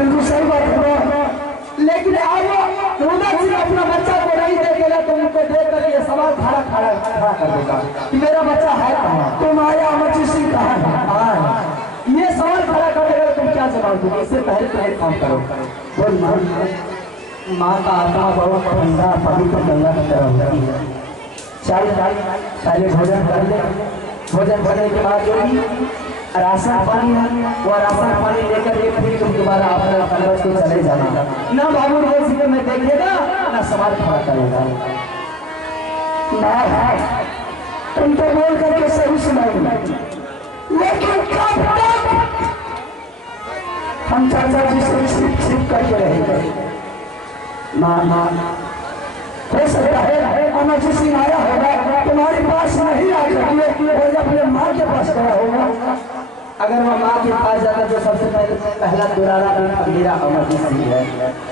बिल्कुल सही बात है, लेकिन अब रुद्र सिंह अपना बच्चा को नहीं देखेगा तो उनको देख कर ये सवाल खड़ा कर देगा कि मेरा बच्चा है कहाँ, तुम आया अमरजीत सिंह कहाँ है, ये सवाल खड़ा कर देगा। तुम क्या जवाब दोगे? इससे पहले काम करो, बोल माँ का आत्मा बहुत ठंडा पवित्र गंगा की तरह होती है। चल पहले भोजन कर ले, भोजन करने के बाद जो भी राशन पानी है वो राशन पानी लेकर के फिर तुम दोबारा अपना कलर से चले जाना। ना बाबू रोज से मैं देखेगा ना सवाल खड़ा करेगा। तुम तो बोल करके सही सुनाओगे, लेकिन कब तक हम चाचा जी से छिप करके रहेंगे? माँ हो सकता है अमरजीत सिंह आया होगा तुम्हारे पास नहीं आ सकती, अपने माँ के पास गया होगा। अगर वह माँ के पास जाता तो सबसे पहला दुरारा मेरा अमरजीत सिंह है।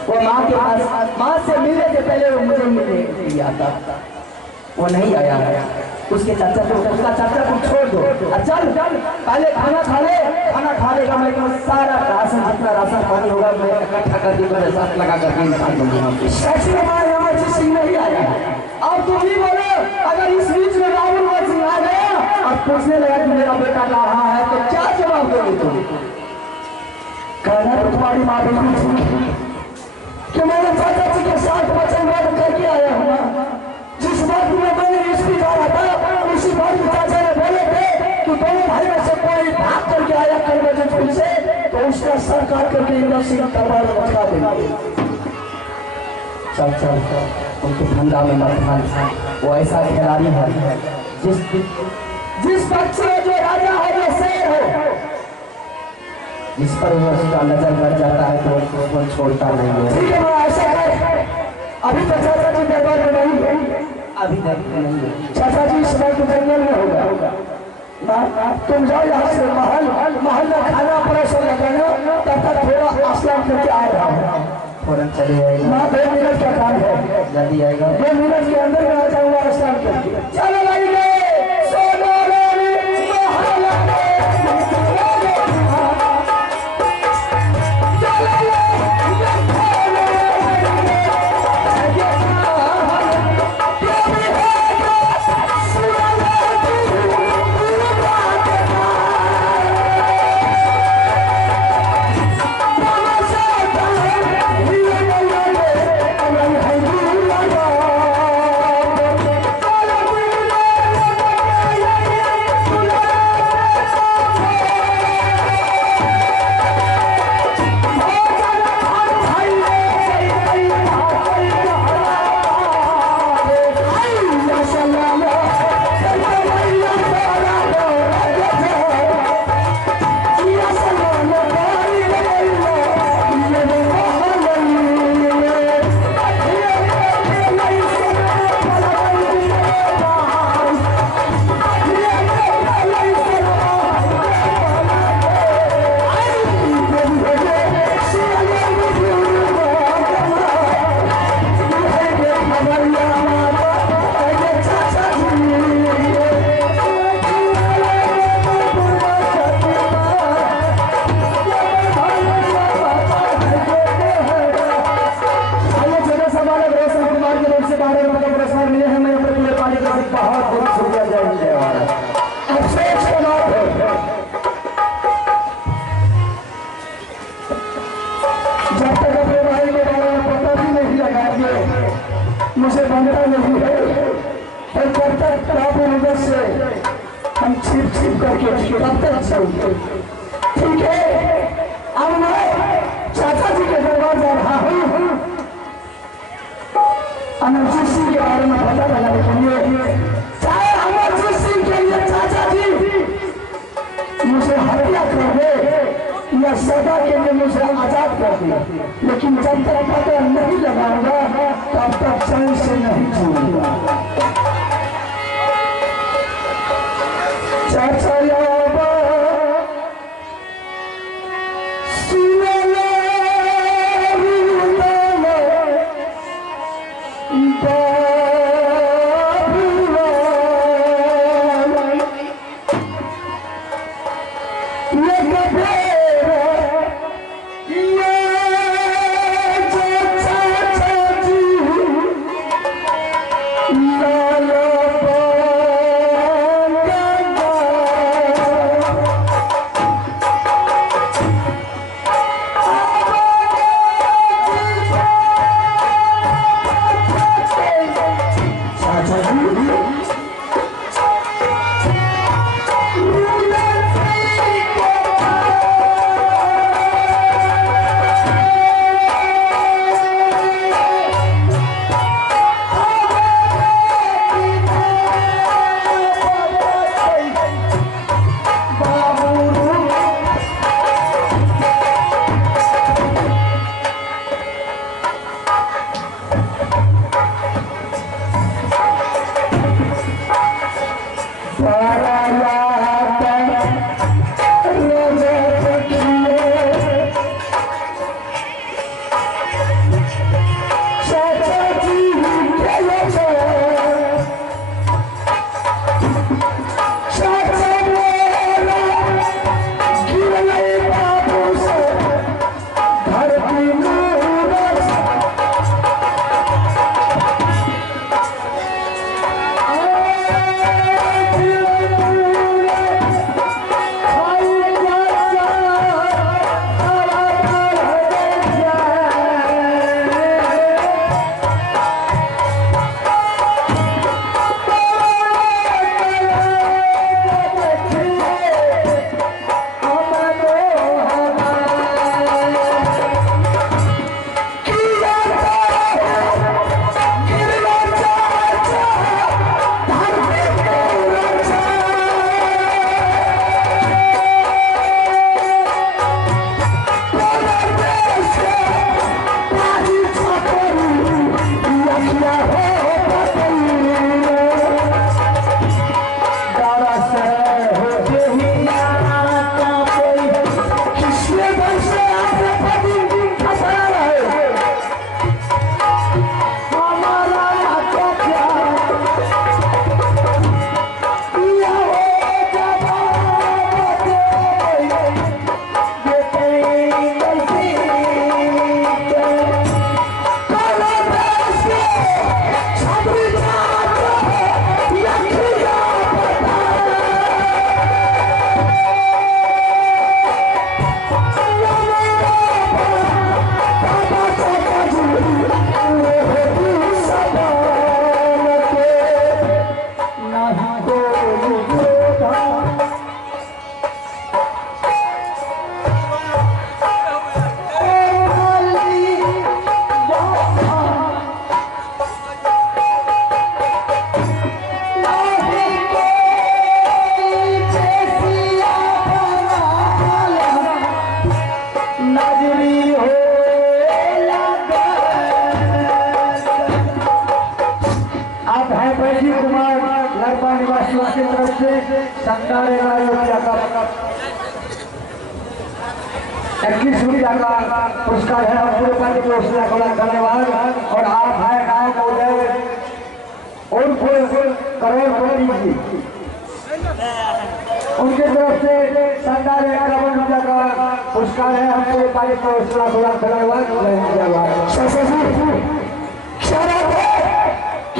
वो माँ के पास, माँ से मिलने से पहले वो मुझे मिलने आता, वो नहीं आया है। उसके चाचा को, उसका चाचा को छोड़ दो, चल पहले खाना खाने का मैं सारा राशन जितना राशन पानी होगा मैं इकट्ठा करके मेरे साथ लगा करके अमरजीत सिंह नहीं आया। अब तुम ही बोलो, अगर इस बीच में राहुल सिंह आ गया और पूछने लगा कि मेरा बेटा कहाँ है तो क्या जवाब दोगे तुम? कहना तो तुम्हारी माँ बिल्कुल कि मेरे चाचा जी के साथ वचन करके आया हुआ। जिस बात में मैंने हिस्ट्री डाला था उसी बात में चाचा ने बोले थे कि दोनों भाई में से कोई भाग करके आया कल बजे से तो उसका सर काट करके इंद्र सिंह तलवार रखा देंगे। चल उनके धंधा में मत मान, वो ऐसा खिलाड़ी है जिस पक्ष में जो राजा है वो शेर हो, जिस पर वो उसका नजर लग जाता है तो उसको छोड़ता नहीं है। ठीक है मैं ऐसा कर, अभी तो चाचा जी दरबार में नहीं है, अभी नहीं है चाचा जी इस बार तो जंगल में होगा। तुम जाओ यहाँ से महल में खाना परोसा लगाना, तब तक थोड़ा स्नान करके आ रहा है, फौरन चले आएगा। माँ 2 मिनट का काम है, जल्दी आएगा, 2 मिनट के अंदर में आ जाऊंगा स्नान करके। चलो भाई मुझे बनता नहीं है, और जब तक बाबू नजर से हम छिप करके तब तक चलते। ठीक है, अब मैं चाचा जी के दरबार जा रहा हूँ, अमरजीत सिंह के बारे में पता लगाने के लिए। चाहे अमरजीत सिंह के लिए चाचा जी मुझे हत्या कर दे या सदा के लिए मुझे आजाद कर दे, लेकिन जब तक पता नहीं लगाऊंगा तब तक चैन से नहीं छोड़ूंगा। चाचा Yeah. की तरफ से शानदार 21 का पुरस्कार है। पूरे पार्टी को धन्यवाद। और आप है गायक उदय और करोड़पति जी, उनकी तरफ से शानदार 51 रुपया का पुरस्कार है। हम पूरे पार्टी को धन्यवाद।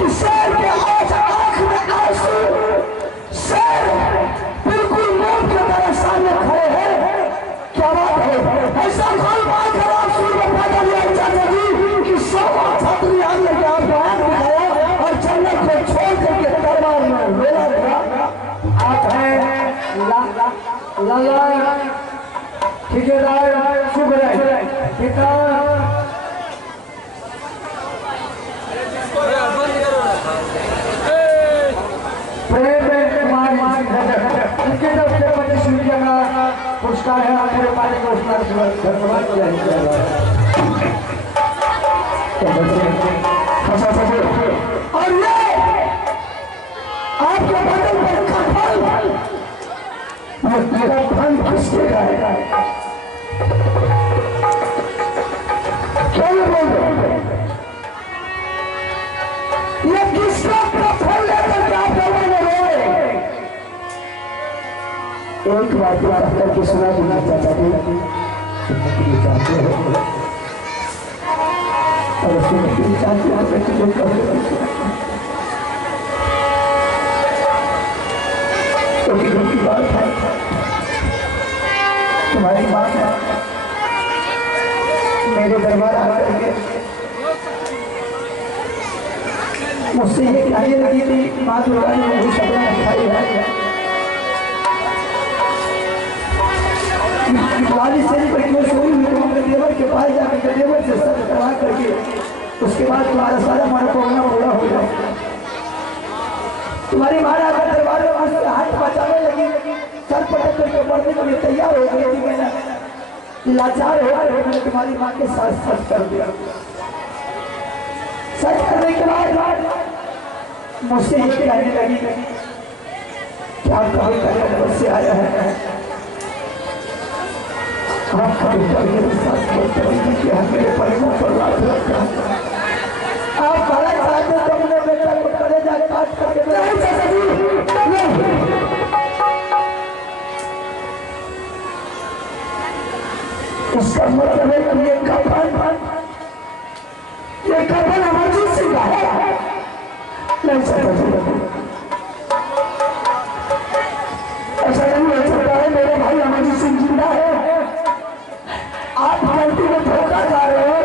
सर के आंख में आंसू, सर बिल्कुल मौत की तरह सामने खड़े हैं। क्या बात है, ऐसा कोई बात है आप सुन बता दिया चाचा जी कि 100 छात्र यहाँ लेके आप बयान दिखाया और जन्नत को छोड़ करके दरबार में रोला गया। आप हैं लाला ठेकेदार सुगराय पिता उनके तरफ से 25 रुपया का पुरस्कार है। पूरे पार्टी को धन्यवाद। और ये आपके बदल पर कफन किसके का है? क्या बोल रहे ये किसका कफन लेकर के आप लोगों ने रोए? एक बात करके सुना देना चाहता हूँ और सुनना चाहते हैं की बात है, तुम्हारी बात है। मेरे दरबार आकर के मुझसे ये कहने लगी थी, माँ दुर्गा ने मुझे सपना दिखाई है वाली से क्यों सोई हुई, तुम अपने देवर के पास जाकर देवर से सर करवा करके उसके बाद तुम्हारा सारा मनोकामना पूरा हो जाए। तुम्हारी माँ आकर दरबार में हाथ बचाने लगी, सर पटक करके बढ़ने के लिए तैयार हो गई थी। मैंने लाचार हो गए, मैंने तुम्हारी माँ के साथ सच कर दिया। सच करने के बाद मुझसे ये कहने लगी क्या कभी कभी से आया है, आप कभी कभी मेरे साथ मेरे परिवार पर रात रखा। आप बड़ा चाहते तो अपने बेटा को कलेजा काट करके इसका मतलब है कि ये कफन अमरजीत सिंह का है। नहीं सकता, ऐसा नहीं हो सकता है। मेरे भाई अमरजीत सिंह जिंदा है, आप गलती में धोखा जा रहे हो।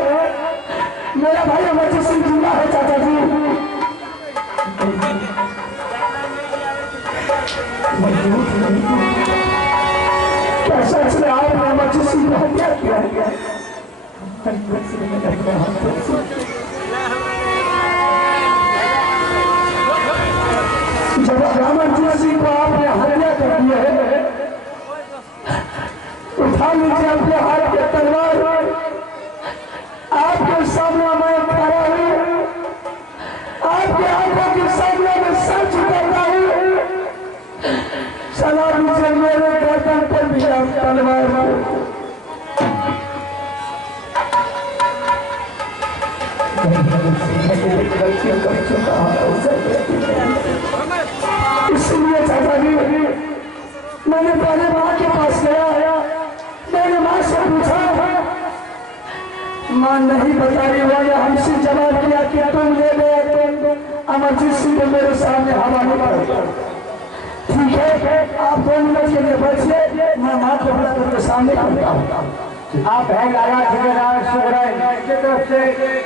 मेरा भाई अमरजीत सिंह जिंदा है चाचा जी। क्या सच में आपने अमरजीत सिंह को हत्या किया है? जब अमरजीत सिंह को आपने हत्या कर दिया है, उठा लीजिए अपने हाथ के तलवार, आपके सामने मैं खड़ा हूं, आपके आंखों के सामने मैं सर झुकाता हूं। सलाम से मेरे गर्दन पर भी आप तलवार इसलिए चाचा जी मैंने पहले माँ के पास गया, मैंने माँ से पूछा, माँ नहीं बता रही वाले हमसे जवाब किया कि तुम ले गए अमरजीत सिंह को मेरे सामने हवाले कर। ठीक है, आप 2 मिनट के लिए बैठिए, मैं माँ को बुलाकर के सामने करता हूँ। आप है लाला ठेकेदार सुगराय की तरफ से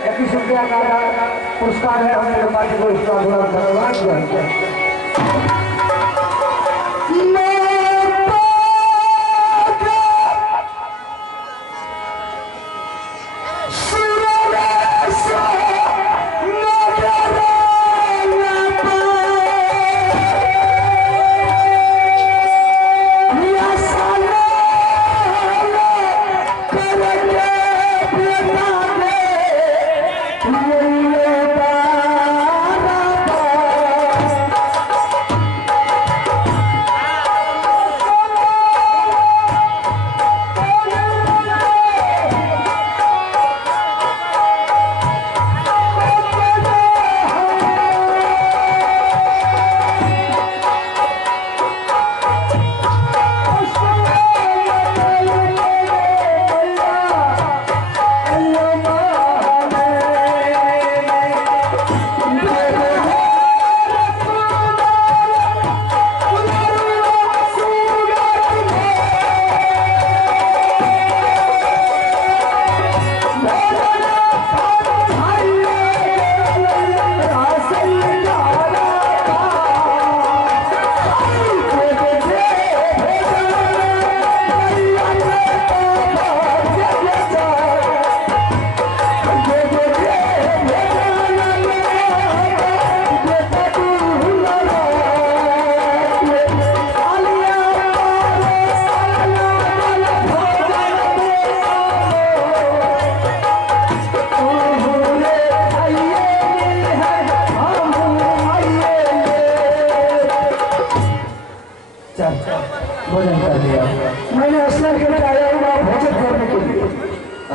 21 रुपया का पुरस्कार है। हमें पार्टी को धन्यवाद।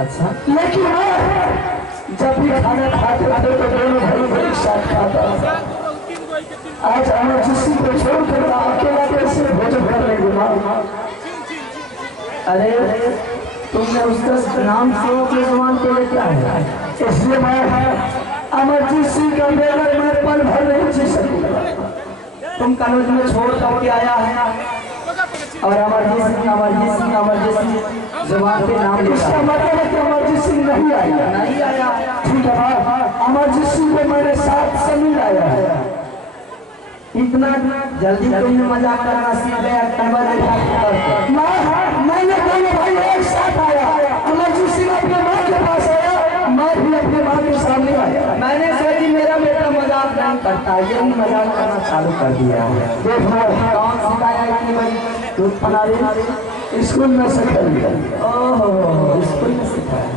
अच्छा लेकिन मैं जब भी खाना खाते थे तो दोनों भाई भाई साथ खाता था। आज अमर जिसी को छोड़कर अकेला कैसे भोजन कर लेंगे माँ? अरे तुमने उसका नाम सुनो अपने जुबान पे लेके आया, इसलिए मैं अमरजीत सिंह का बेगर मैं पल भर नहीं जी सकूंगा। तुम कॉलेज में छोड़ करके आया है और अमरजीत सिंह जुबान पे नाम इसका लेगा। मतलब है कि अमरजीत सिंह नहीं आया। ठीक है भाई, अमरजीत सिंह को मैंने साथ से मिल आया है। इतना जल्दी तुमने मजाक करना सीख गया। मैंने दोनों भाई एक साथ आया। अमरजीत सिंह अपने माँ के पास आया, मैं भी अपने माँ के सामने आया। मैंने सोची मेरा बेटा मजाक नहीं करता, ये भी मजाक करना चालू कर दिया है। देखो कौन सिखाया इतनी बड़ी दूध बना रही? स्कूल में सिखा लिया। ओहो, स्कूल में सिखाया।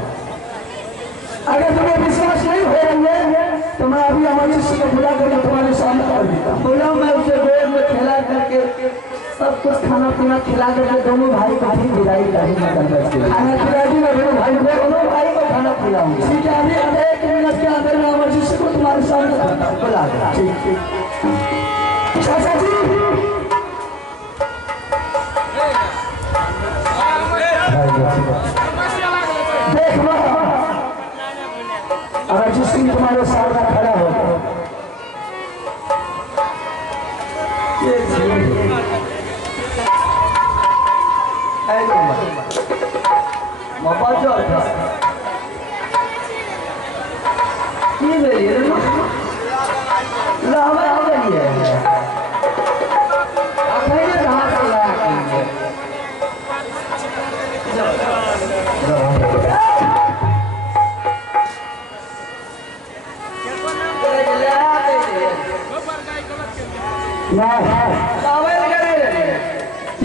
अगर तुम्हें विश्वास नहीं हो रही है तो मैं अभी अमरजीत सिंह को बुला करके तुम्हारे सामने कर देता हूँ। बोला मैं उसे रोड में खिला करके सब कुछ खाना पीना खिला करके दोनों भाई को भी विदाई करनी है। खाना खिलाएगी ना दोनों भाई को? दोनों भाई को खाना खिलाऊंगा। ठीक है, अभी 1 मिनट के अंदर मैं अमरजीत सिंह को तुम्हारे सामने करता हूँ। बुला दे। ठीक चाचा जी, देख लो अमरजीत सिंह तुम्हारे सामने खड़ा हो।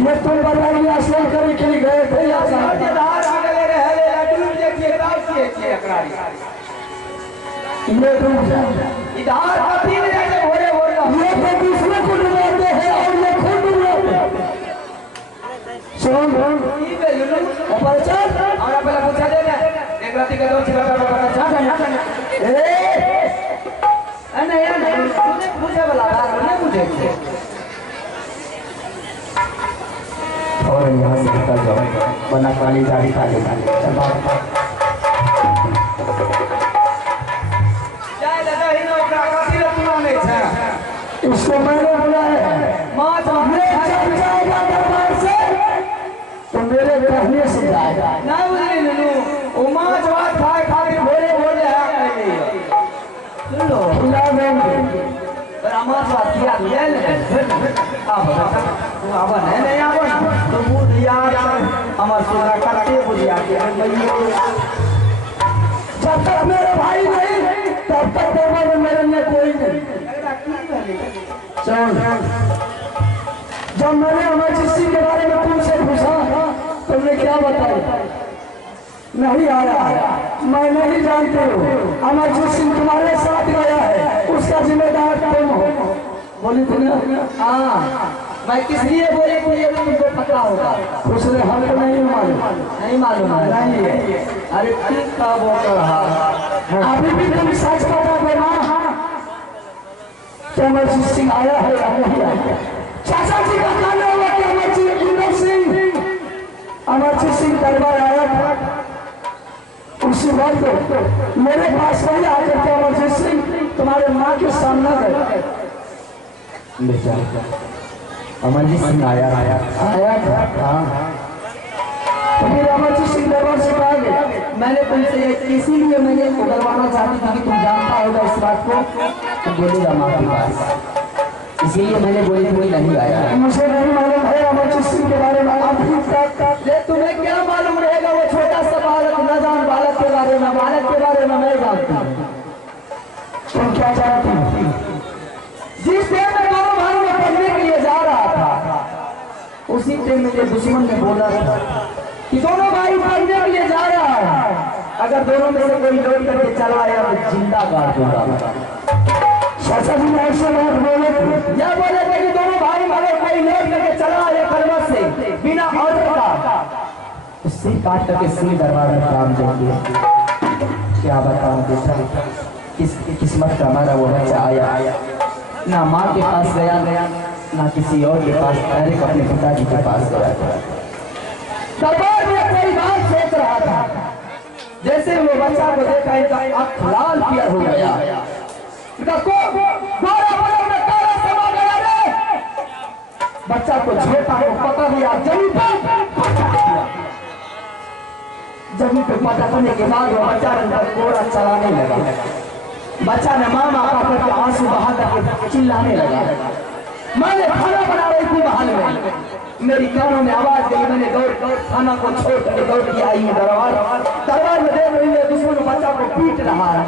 ये तुम बताइए असली करे के लिए गए थे या ये तो दूसरे को डुबाते हैं और ये खुद डुबाते हैं। सुन और यहाँ से निकल जाओ, बना काली गाड़ी काली इसको मैंने बुलाया जाएगा दरबार से तो मेरे कहने से जाएगा। खिला देंगे जब तक मेरे भाई नहीं तब तक दरबार में मेरे लिए कोई नहीं। चल, जब मैंने अमरजीत सिंह के बारे में तुमसे पूछा तुमने क्या बताया? नहीं आया, मैं नहीं जानती हूँ। अमरजीत सिंह तुम्हारे साथ गया है, उसका जिम्मेदार तुम हो। बोली थी ना? हाँ, मैं किस लिए बोले मुझे तुमको पता होगा। उसने हमको नहीं मालूम। नहीं मालूम है? नहीं है। अरे ठीक था वो कर रहा। अभी भी तुम सच बता देना कि अमरजीत सिंह आया है या नहीं आया। चाचा जी का कहना हुआ कि अमरजीत सिंह दरबार आया था। उसी वक्त मेरे पास नहीं आकर के अमरजीत सिंह तुम्हारे माँ के सामने गए। अमरजीत सिंह आया था। तो फिर अमरजीत सिंह दरबार से कहा गया। मैंने तुमसे इसीलिए मैंने उगलवाना चाहती थी कि तुम जानता होगा इस बात को, तो बोलेगा माँ के पास, इसीलिए मैंने बोली कोई नहीं आया। मुझे नहीं मालूम है अमरजीत सिंह के बारे में। अभी तक तुम्हें क्या मालूम रहेगा? वो छोटा सा बालक नजान बालक के बारे में, बालक के बारे में मैं जानती हूँ। तुम क्या जानती हो? जिस टाइम में दोनों भाई में पढ़ने के लिए जा रहा था, उसी टाइम मेरे दुश्मन ने बोला था कि दोनों भाई पढ़ने के लिए जा रहा है, अगर दोनों में से कोई लौट करके चला आया तो जिंदा काट दूंगा। चाचा जी ऐसे बात बोले यह बोले थे कि दोनों भाई अगर कोई लौट करके चला आया खलबत से बिना ऑर्डर का, सिर काट करके सिर दरबार में काम देंगे। क्या बताऊं बेटा, किस्मत का हमारा वो बच्चा आया ना माँ के पास गया ना किसी और के पास, डायरेक्ट अपने पिताजी के पास गया। दरबार में कोई बात सोच रहा था, जैसे वो बच्चा को देखा इनका आँख लाल पियर हो गया, बच्चा को छोटा को पकड़ लिया, जमीन पे पटकने के बाद वो बच्चा कोड़ा चलाने लगा। बच्चा ने माँ माँ करके आंसू बहा करके चिल्लाने लगा। मैंने खाना बना रही थी महल में, मेरी कानों में आवाज गई, मैंने दौड़ खाना को छोड़ कर दौड़ के आई दरबार में देख रही है दुश्मन बच्चा को पीट रहा है।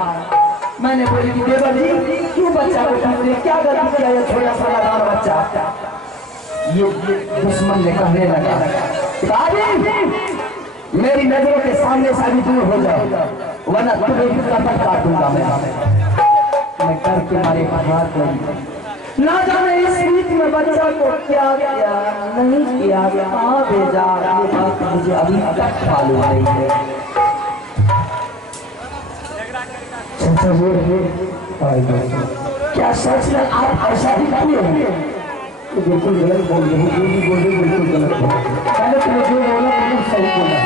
मैंने बोली कि देवर जी क्यों बच्चा को पीट रहे, क्या गलती किया ये छोटा सा नादान बच्चा। ये दुश्मन ने कहने लगा मेरी नजरों के सामने से भी दूर हो जाओ, वरना तुम्हें भी कपट काटूंगा मैं करके मारे हाथ लगी। ना जाने इस रीत में बच्चा को क्या किया नहीं किया, कहाँ भेजा, ये बात मुझे अभी तक मालूम नहीं है। क्या सच में आप ऐसा ही किए? बिल्कुल गलत बोल रहे हो, जो भी बोल रहे बिल्कुल गलत है। पहले तुम्हें जो बोला बिल्कुल सही बोला।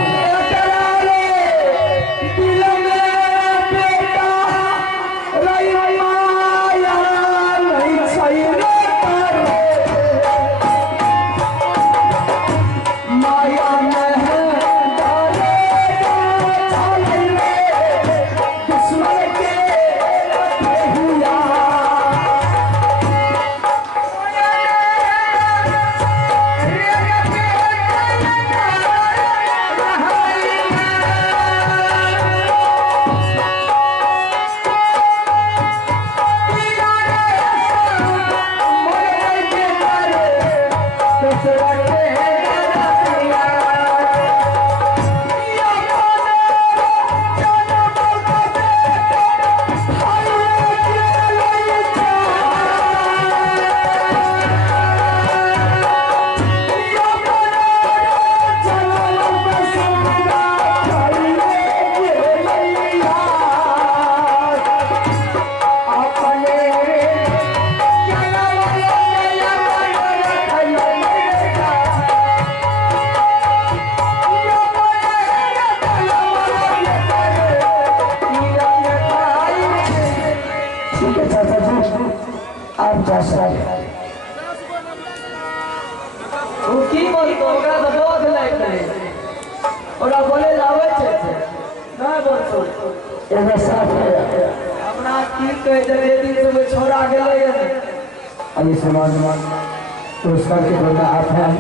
पुरस्कार के बदला आप हैं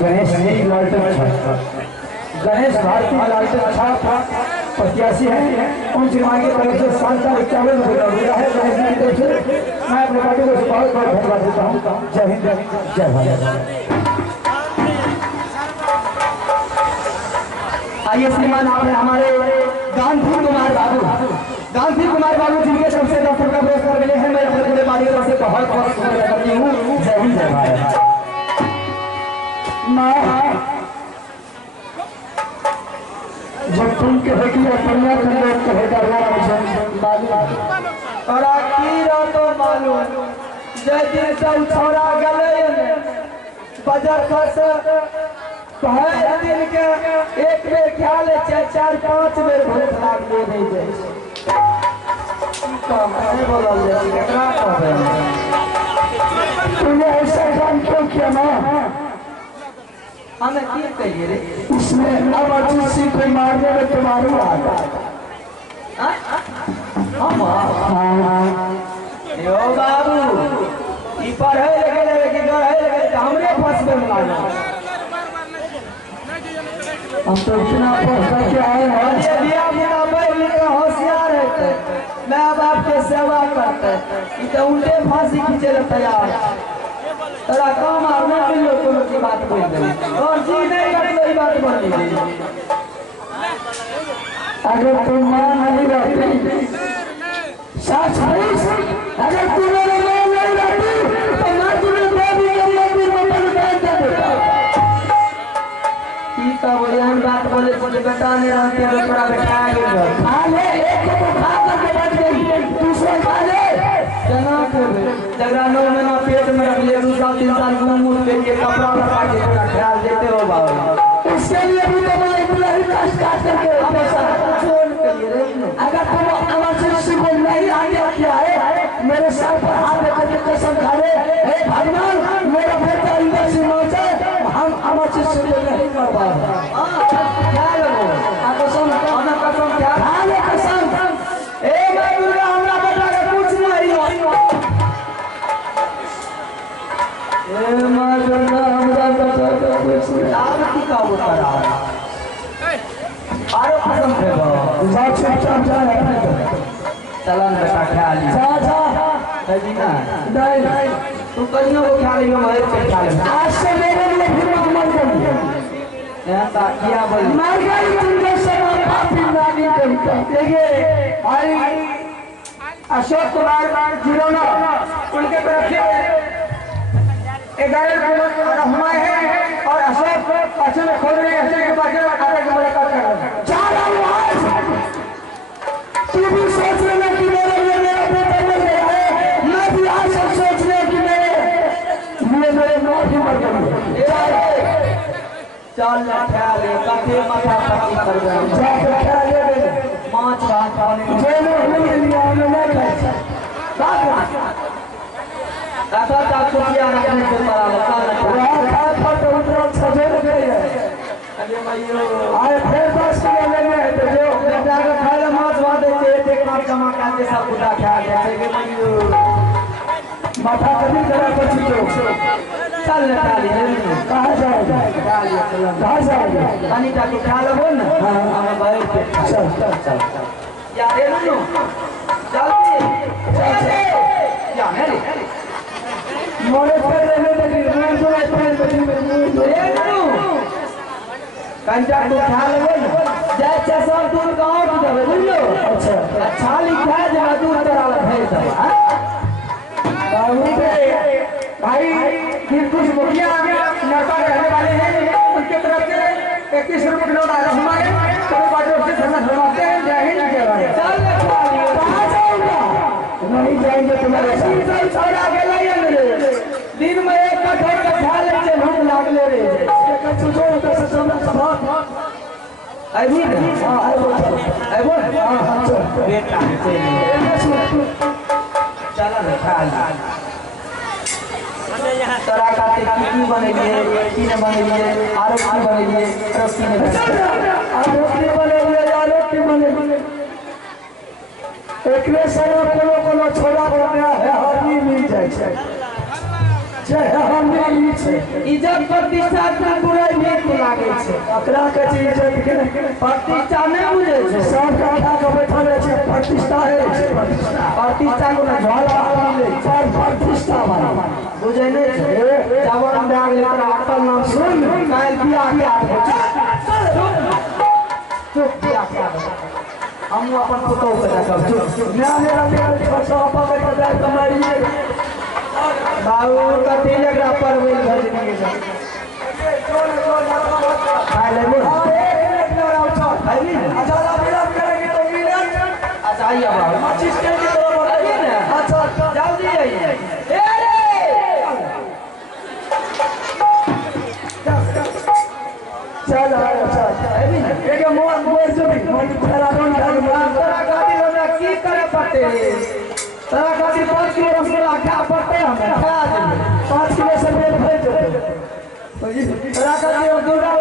गणेश भारती लालटेन छाप प्रत्याशी है, उन चुनाव की तरफ से 751 रुपया है। गणेश जी की तरफ से मैं अपने पार्टी को बहुत बहुत धन्यवाद देता हूँ। जय हिंद, जय भारत। आइए श्रीमान, आपने हमारे गांधी कुमार बाबू जिनके तरफ से 10 रुपया पुरस्कार मिले हैं। मैं अपने पूरे पार्टी की तरफ से बहुत बहुत शुक्रिया करती हूँ। जय हिंद, जय भारत। जब तुम कहे कि अपना कहेगा तो मालूम जय दिन सब छोड़ा गले बाजार खर्च पहले दिन के एक बेर ख्याल है 4-5 बेर भूख लाग दे तुमने ऐसा काम क्यों किया ना? हमें क्या कहिए रे, इसमें अब अजीत सिंह को मारने में तुम्हारी आता यो बाबू ई पढ़े लगे कि गढ़े लगे हमरे फंस में मारना। हम तो इतना पढ़ के आए हैं, होशियार है, मैं अब आपके सेवा करते तो उल्टे फांसी खींचे तैयार। तेरा काम मारने के लिए कोनो की बात बोल दे और जी नहीं करते बात बोल दी। अगर तुम मां नहीं रहती, सच अगर तुम मेरे मां नहीं रहती तो मैं तुम्हें देवी के मंदिर में बलिदान दे देता। का वो यहन बात बोले मुझे बेटा नहीं रहती है थोड़ा बैठा गया खा ले एक को खा करके बैठ गई दूसरे खा ले जना के जगह 9 महीना पेट में रख ले 2 साल 3 साल मुंह मुंह पे के कपड़ा लगा के थोड़ा ख्याल देते हो बाबू उसके लिए भी तो मैं इतना ही कष्ट काट करके हमेशा छोड़ के लिए अगर तुम अमर सिंह को नहीं आगे किया है मेरे सर पर हाथ रख के कसम खा ले हे भगवान मेरा बेटा अंदर से मौजे हम अमर सिंह को नहीं कर पाए क्या लगो कसम हमें कसम क्या खा ले कसम ए मैं दुर्गा हमरा बेटा का कुछ नहीं ए मां दुर्गा हमरा बेटा का कुछ नहीं आप की का होता रहा आरो कसम देबो जा चुपचाप जा चलन बेटा ख्याल जा जा है जी ना नहीं तू कहियो को ख्याल में मर के ख्याल में आज से मेरे लिए फिर मत गई ऐसा क्या बोल मर गई तुम जैसे पापी नानी कहीं देखिए भाई अशोक कुमार जिरोना उनके तरफ से 11 हुमाए हैं और अशोक पाछे में खोल रहे हैं के पाछे आगे की मुलाकात कर रहे हैं जा रहा हूं तू भी सोच लेना कि मेरे लिए मेरा बेटा मर गया है मैं भी आज से सोच रहा कि मेरे मां भी मर गई चल ना ख्याल है कथे माथा पट्टी कर गए जा के ख्याल ले माछ भात पानी जो नहीं लिया हमने नहीं खाया ऐसा तक कुटिया रखने से पड़ा लगा खा पर तो उतना सजे गए है अरे भाइयों आए फिर 10 किलो लेने हैं तो जो बेटा का खाए माछ भात देते एक मार कमा के सब बुला खा जैसे कि भाइयों माथा कभी जरा कुछ तो चल निकाली कहां जाएगा कहां जाएगा पानी का तो खा लो ना हमें बैठ के चल चल चल यार ये लो जल्दी या मेरी मोरे पर रहने लगी रोज रोज पर ये लो कंटा को खा लो ना जैसे सब दूर गांव की दबे बुझलो अच्छा लिखा है जहां दूर तरह भेज दो भाई फिर कुछ मुखिया नौका रहने वाले हैं उनके तरफ से 21 रुपए की नोट आया हमारे तो बाजू से धरना धरवाते हैं जय हिंद जय भारत कहां जाऊंगा नहीं जाएंगे तुम्हारे साथ छोड़ा के लाइए मेरे दिन में एक कठोर का खा ले चल हम लाग ले रे एक चुजो का ससुरा सभा अभी हां आई बोल बेटा चला ना खा तोरा काते की बनेलिए की ने बनेलिए आरोप की बनेलिए आरोप की बनेलिए आरोप की बनेलिए एकरे सारा कोनो छोड़ा गया है हरनी मिल जाए छै हरनी मिल छै इज्जत प्रतिष्ठा का बुराई नीक लागे छै अकरा के इज्जत के प्रतिष्ठा नहीं बुझे छै सब काटा के बैठल छै प्रतिष्ठा है प्रतिष्ठा को ना झोला ले पर प्रतिष्ठा वाला बुझे नहीं छै चावल डाल लेकर अटल नाम सुन काल बियाह चुप क्या हम अपन फोटो पे रखब चुप मेरा सोफा पे पता तुम्हारी बाबू कथी लगरा पर वेल भजनी के जा खाए ले बोल अच्छा विरोध करेंगे तो मिलन अच्छा आइए बाबू माचिस के तरफ आइए ना अच्छा जल्दी जाइए चल एक मोर जो भी मोर खरा बन तोरा खातिर हमरा की करे पड़ते तोरा खातिर 5 किलो रसगुल्ला खा पड़ते हमें खा दे 5 किलो से पेट भर जेते तोरा खातिर दुर्गा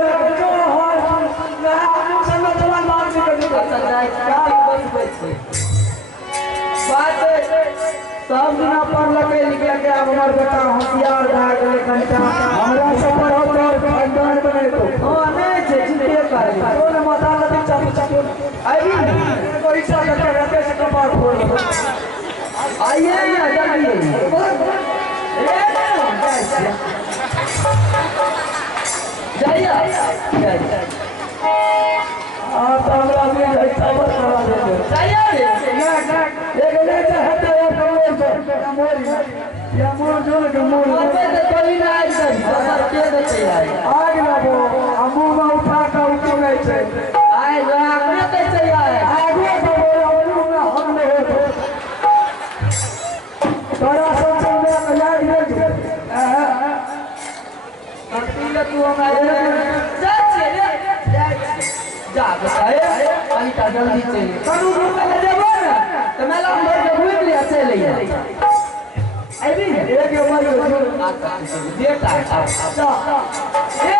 जो हर हम संग जवान मार के अच्छा जाए क्या बस बस बात सब दिना पढ़लके लिखलके अब हमार बेटा होशियार भए गेलै कनिटा हमरा सब पर और खंडन बने तो हां नहीं छै चिंते कर कोन माता लती चापू चापू अभी कोई सा करके रहते से कपार फोड़ आइए ना जल्दी जाइए आप हमरा भी ऐसा मत करा दे जाइए एक ले चाहते हो मोरी या मोर जो के मोर पे तो कोई ना आई सर के देते यार आग लगो अमू में उठा थे आए जो आगे कैसे आए आगे तो बोलो ना हम नहीं हो तोरा सब में कल्याण ले कंपनी तू हमारे जा चले जा बताए पानी का जल्दी चले कानू रूम में ले जाओ ना तो मैं लाऊं घर के रूम ले चले आई भी एक बार बेटा अच्छा